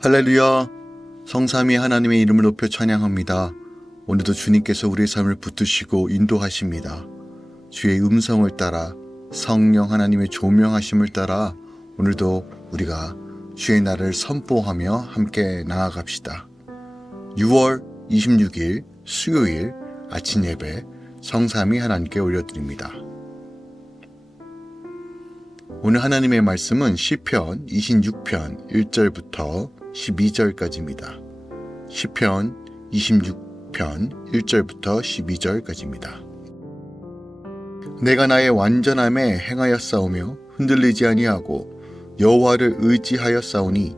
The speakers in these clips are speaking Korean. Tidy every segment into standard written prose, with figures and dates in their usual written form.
할렐루야. 성삼위 하나님의 이름을 높여 찬양합니다. 오늘도 주님께서 우리의 삶을 붙드시고 인도하십니다. 주의 음성을 따라 성령 하나님의 조명하심을 따라 오늘도 우리가 주의 날을 선포하며 함께 나아갑시다. 6월 26일 수요일 아침 예배 성삼위 하나님께 올려드립니다. 오늘 하나님의 말씀은 시편 26편 1절부터 12절까지입니다. 시편 26편 1절부터 12절까지입니다. 내가 나의 완전함에 행하였사오며 흔들리지 아니하고 여호와를 의지하였사오니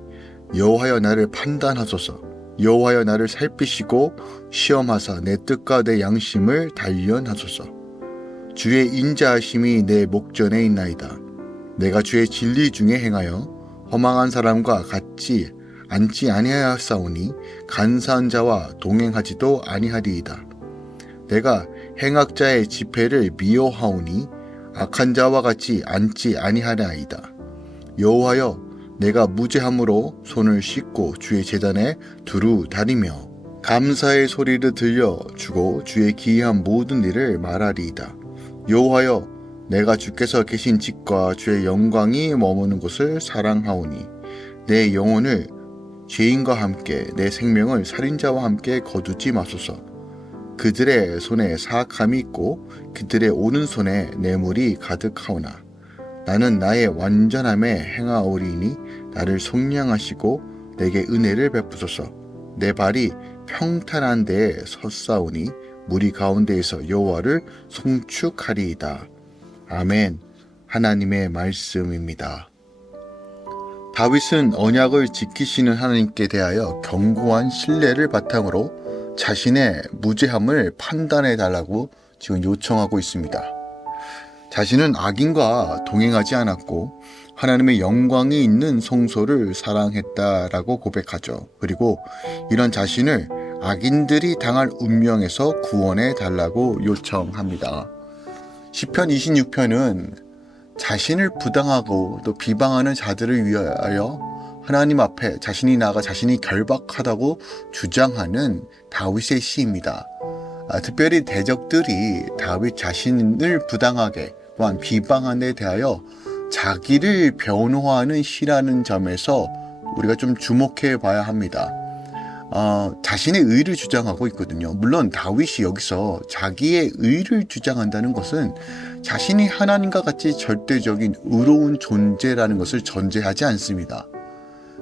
여호와여 나를 판단하소서. 여호와여 나를 살피시고 시험하사 내 뜻과 내 양심을 단련하소서. 주의 인자하심이 내 목전에 있나이다. 내가 주의 진리 중에 행하여 허망한 사람과 같이 앉지 아니하였사오니 간사한 자와 동행하지도 아니하리이다. 내가 행악자의 지폐를 미워하오니 악한 자와 같이 앉지 아니하리이다. 여호와여, 내가 무죄함으로 손을 씻고 주의 제단에 두루 다니며 감사의 소리를 들려주고 주의 기이한 모든 일을 말하리이다. 여호와여, 내가 주께서 계신 집과 주의 영광이 머무는 곳을 사랑하오니 내 영혼을 죄인과 함께 내 생명을 살인자와 함께 거두지 마소서. 그들의 손에 사악함이 있고 그들의 오른손에 뇌물이 가득하오나 나는 나의 완전함에 행하오리니 나를 속량하시고 내게 은혜를 베푸소서. 내 발이 평탄한 데에 섰사오니 무리 가운데에서 여호와를 송축하리이다. 아멘. 하나님의 말씀입니다. 다윗은 언약을 지키시는 하나님께 대하여 견고한 신뢰를 바탕으로 자신의 무죄함을 판단해 달라고 지금 요청하고 있습니다. 자신은 악인과 동행하지 않았고 하나님의 영광이 있는 성소를 사랑했다라고 고백하죠. 그리고 이런 자신을 악인들이 당할 운명에서 구원해 달라고 요청합니다. 시편 26편은 자신을 부당하고 또 비방하는 자들을 위하여 하나님 앞에 자신이 나아가 자신이 결박하다고 주장하는 다윗의 시입니다. 특별히 대적들이 다윗 자신을 부당하게 또한 비방한 데 대하여 자기를 변호하는 시라는 점에서 우리가 좀 주목해 봐야 합니다. 자신의 의를 주장하고 있거든요. 물론 다윗이 여기서 자기의 의를 주장한다는 것은 자신이 하나님과 같이 절대적인 의로운 존재라는 것을 전제하지 않습니다.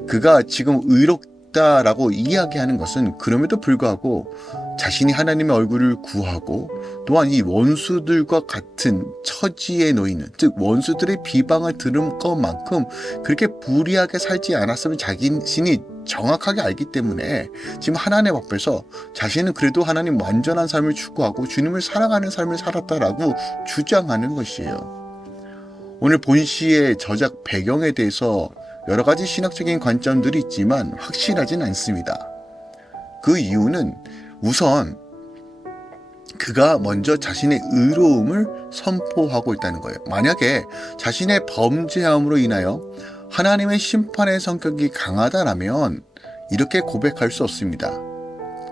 그가 지금 의롭다라고 이야기하는 것은 그럼에도 불구하고 자신이 하나님의 얼굴을 구하고 또한 이 원수들과 같은 처지에 놓이는, 즉 원수들의 비방을 들은 것만큼 그렇게 불의하게 살지 않았으면 자신이 정확하게 알기 때문에 지금 하나님 앞에서 자신은 그래도 하나님 완전한 삶을 추구하고 주님을 사랑하는 삶을 살았다라고 주장하는 것이에요. 오늘 본시의 저작 배경에 대해서 여러 가지 신학적인 관점들이 있지만 확실하진 않습니다. 그 이유는 우선 그가 먼저 자신의 의로움을 선포하고 있다는 거예요. 만약에 자신의 범죄함으로 인하여 하나님의 심판의 성격이 강하다라면 이렇게 고백할 수 없습니다.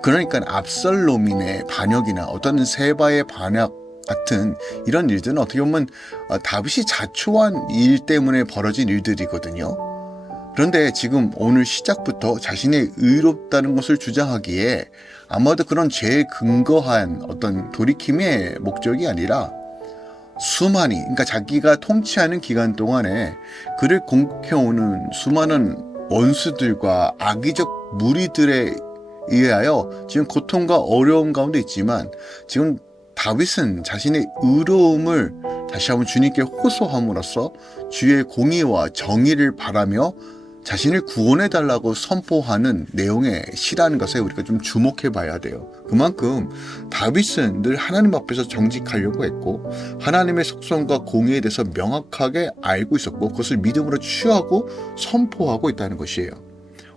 그러니까 압살롬인의 반역이나 어떤 세바의 반역 같은 이런 일들은 어떻게 보면 다윗이 자초한 일 때문에 벌어진 일들이거든요. 그런데 지금 오늘 시작부터 자신의 의롭다는 것을 주장하기에 아마도 그런 죄에 근거한 어떤 돌이킴의 목적이 아니라 그러니까 자기가 통치하는 기간 동안에 그를 공격해오는 수많은 원수들과 악의적 무리들에 의하여 지금 고통과 어려움 가운데 있지만 지금 다윗은 자신의 의로움을 다시 한번 주님께 호소함으로써 주의 공의와 정의를 바라며 자신을 구원해달라고 선포하는 내용의 시라는 것에 우리가 좀 주목해 봐야 돼요. 그만큼 다윗은 늘 하나님 앞에서 정직하려고 했고 하나님의 속성과 공의에 대해서 명확하게 알고 있었고 그것을 믿음으로 취하고 선포하고 있다는 것이에요.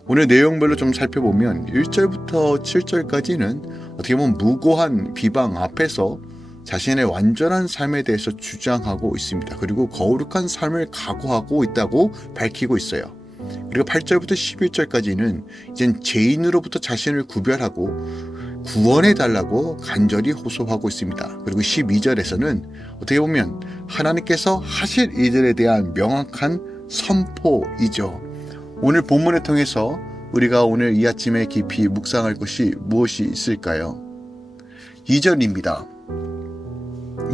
오늘 내용별로 좀 살펴보면 1절부터 7절까지는 어떻게 보면 무고한 비방 앞에서 자신의 완전한 삶에 대해서 주장하고 있습니다. 그리고 거룩한 삶을 각오하고 있다고 밝히고 있어요. 그리고 8절부터 11절까지는 이젠 죄인으로부터 자신을 구별하고 구원해달라고 간절히 호소하고 있습니다. 그리고 12절에서는 어떻게 보면 하나님께서 하실 일들에 대한 명확한 선포이죠. 오늘 본문을 통해서 우리가 오늘 이 아침에 깊이 묵상할 것이 무엇이 있을까요? 2절입니다.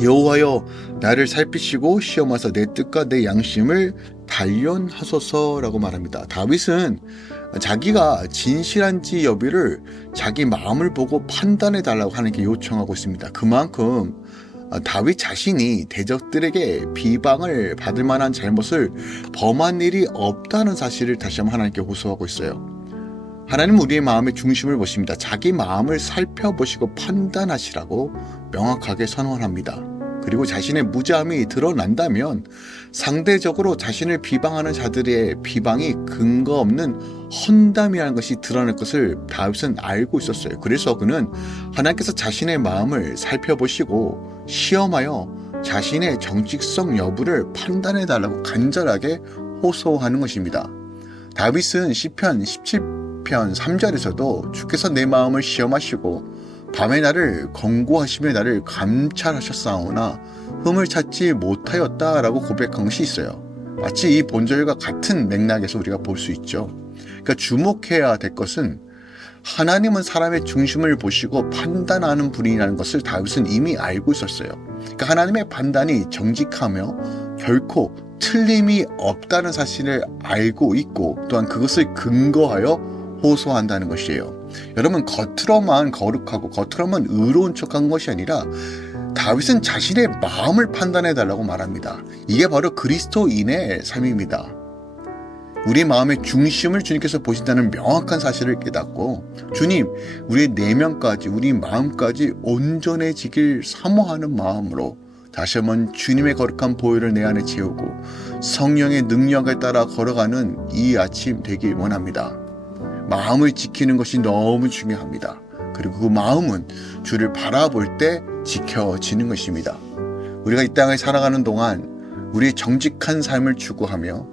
여호와여 나를 살피시고 시험하사 내 뜻과 내 양심을 단련하소서라고 말합니다. 다윗은 자기가 진실한지 여부를 자기 마음을 보고 판단해 달라고 하나님께 요청하고 있습니다. 그만큼 다윗 자신이 대적들에게 비방을 받을 만한 잘못을 범한 일이 없다는 사실을 다시 한번 하나님께 호소하고 있어요. 하나님은 우리의 마음의 중심을 보십니다. 자기 마음을 살펴보시고 판단하시라고 명확하게 선언합니다. 그리고 자신의 무죄함이 드러난다면 상대적으로 자신을 비방하는 자들의 비방이 근거 없는 험담이라는 것이 드러날 것을 다윗은 알고 있었어요. 그래서 그는 하나님께서 자신의 마음을 살펴보시고 시험하여 자신의 정직성 여부를 판단해 달라고 간절하게 호소하는 것입니다. 다윗은 시편 17편 3절에서도 주께서 내 마음을 시험하시고 밤에 나를 권고하시며 나를 감찰하셨사오나 흠을 찾지 못하였다라고 고백한 것이 있어요. 마치 이 본절과 같은 맥락에서 우리가 볼 수 있죠. 그러니까 주목해야 될 것은 하나님은 사람의 중심을 보시고 판단하는 분이라는 것을 다윗은 이미 알고 있었어요. 그러니까 하나님의 판단이 정직하며 결코 틀림이 없다는 사실을 알고 있고 또한 그것을 근거하여 호소한다는 것이에요. 여러분, 겉으로만 거룩하고 겉으로만 의로운 척한 것이 아니라 다윗은 자신의 마음을 판단해 달라고 말합니다. 이게 바로 그리스도인의 삶입니다. 우리 마음의 중심을 주님께서 보신다는 명확한 사실을 깨닫고 주님, 우리의 내면까지 우리 마음까지 온전해지길 사모하는 마음으로 다시 한번 주님의 거룩한 보혈을 내 안에 채우고 성령의 능력에 따라 걸어가는 이 아침 되길 원합니다. 마음을 지키는 것이 너무 중요합니다. 그리고 그 마음은 주를 바라볼 때 지켜지는 것입니다. 우리가 이 땅을 살아가는 동안 우리의 정직한 삶을 추구하며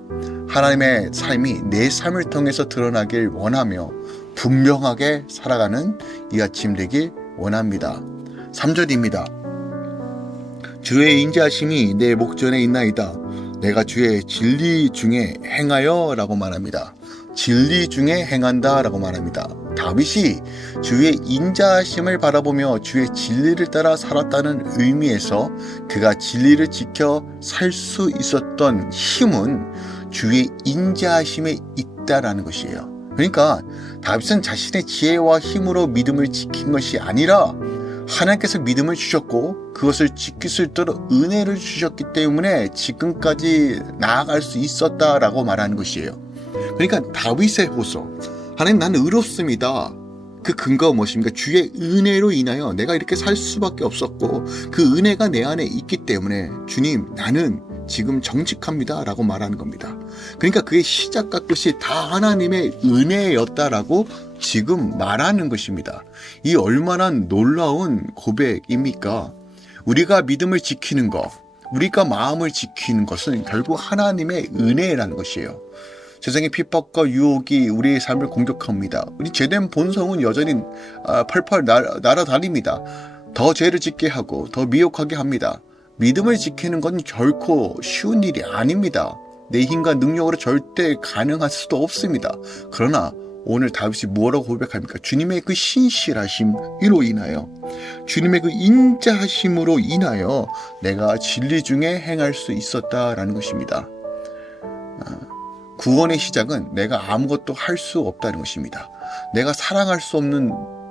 하나님의 삶이 내 삶을 통해서 드러나길 원하며 분명하게 살아가는 이 아침 되길 원합니다. 3절입니다. 주의 인자하심이 내 목전에 있나이다. 내가 주의 진리 중에 행하여 라고 말합니다. 진리 중에 행한다 라고 말합니다. 다윗이 주의 인자하심을 바라보며 주의 진리를 따라 살았다는 의미에서 그가 진리를 지켜 살 수 있었던 힘은 주의 인자하심에 있다라는 것이에요. 그러니까 다윗은 자신의 지혜와 힘으로 믿음을 지킨 것이 아니라 하나님께서 믿음을 주셨고 그것을 지킬 수 있도록 은혜를 주셨기 때문에 지금까지 나아갈 수 있었다라고 말하는 것이에요. 그러니까 다윗의 호소, 하나님 나는 의롭습니다. 그 근거가 무엇입니까? 주의 은혜로 인하여 내가 이렇게 살 수밖에 없었고 그 은혜가 내 안에 있기 때문에 주님 나는 지금 정직합니다 라고 말하는 겁니다. 그러니까 그의 시작과 끝이 다 하나님의 은혜였다라고 지금 말하는 것입니다. 이 얼마나 놀라운 고백입니까? 우리가 믿음을 지키는 것, 우리가 마음을 지키는 것은 결국 하나님의 은혜라는 것이에요. 세상의 핍박과 유혹이 우리의 삶을 공격합니다. 우리 죄된 본성은 여전히 펄펄 날아다닙니다. 더 죄를 짓게 하고 더 미혹하게 합니다. 믿음을 지키는 건 결코 쉬운 일이 아닙니다. 내 힘과 능력으로 절대 가능할 수도 없습니다. 그러나 오늘 다윗이 뭐라고 고백합니까? 주님의 그 신실하심으로 인하여, 주님의 그 인자하심으로 인하여 내가 진리 중에 행할 수 있었다라는 것입니다. 구원의 시작은 내가 아무것도 할 수 없다는 것입니다. 내가 사랑할 수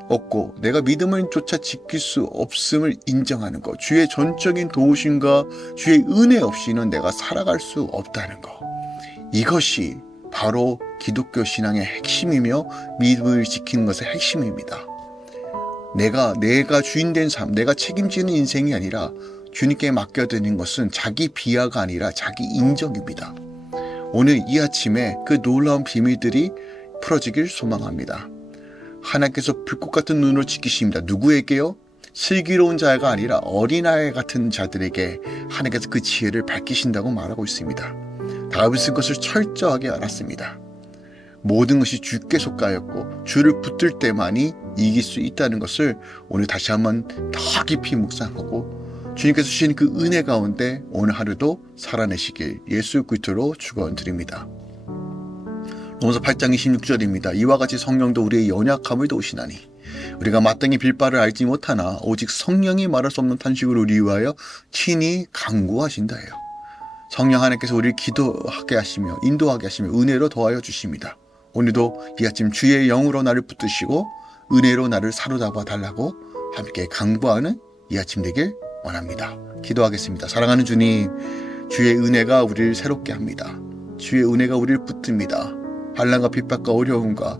없고 내가 믿음을 조차 지킬 수 없음을 인정하는 것, 주의 전적인 도우심과 주의 은혜 없이는 내가 살아갈 수 없다는 것, 이것이 바로 기독교 신앙의 핵심이며 믿음을 지키는 것의 핵심입니다. 내가 주인된 삶, 내가 책임지는 인생이 아니라 주님께 맡겨드리는 것은 자기 비하가 아니라 자기 인정입니다. 오늘 이 아침에 그 놀라운 비밀들이 풀어지길 소망합니다. 하나님께서 불꽃 같은 눈으로 지키십니다. 누구에게요? 슬기로운 자가 아니라 어린아이 같은 자들에게 하나님께서 그 지혜를 밝히신다고 말하고 있습니다. 다윗은 그것을 철저하게 알았습니다. 모든 것이 주께 속하였고 주를 붙들 때만이 이길 수 있다는 것을 오늘 다시 한번 더 깊이 묵상하고 주님께서 주신 그 은혜 가운데 오늘 하루도 살아내시길 예수 그리스도로 축원드립니다. 로마서 8장 26절입니다. 이와 같이 성령도 우리의 연약함을 도우시나니 우리가 마땅히 빌 바를 알지 못하나 오직 성령이 말할 수 없는 탄식으로 우리 위하여 친히 간구하신다예요. 성령 하나님께서 우리를 기도하게 하시며 인도하게 하시며 은혜로 더하여 주십니다. 오늘도 이 아침 주의 영으로 나를 붙드시고 은혜로 나를 사로잡아 달라고 함께 간구하는 이 아침 되길 원합니다. 기도하겠습니다. 사랑하는 주님, 주의 은혜가 우리를 새롭게 합니다. 주의 은혜가 우리를 붙듭니다. 환난과 핍박과 어려움과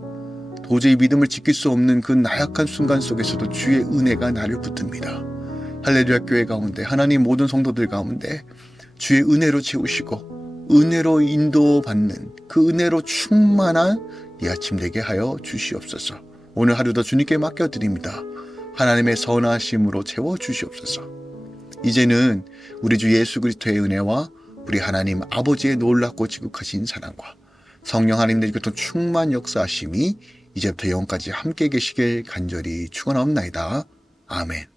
도저히 믿음을 지킬 수 없는 그 나약한 순간 속에서도 주의 은혜가 나를 붙듭니다. 할렐루야 교회 가운데 하나님 모든 성도들 가운데 주의 은혜로 채우시고 은혜로 인도받는 그 은혜로 충만한 이 아침 되게 하여 주시옵소서. 오늘 하루도 주님께 맡겨드립니다. 하나님의 선하심으로 채워주시옵소서. 이제는 우리 주 예수 그리스도의 은혜와 우리 하나님 아버지의 놀랍고 지극하신 사랑과 성령 하나님의 교통 충만 역사하심이 이제부터 영원까지 함께 계시길 간절히 축원하옵나이다. 아멘.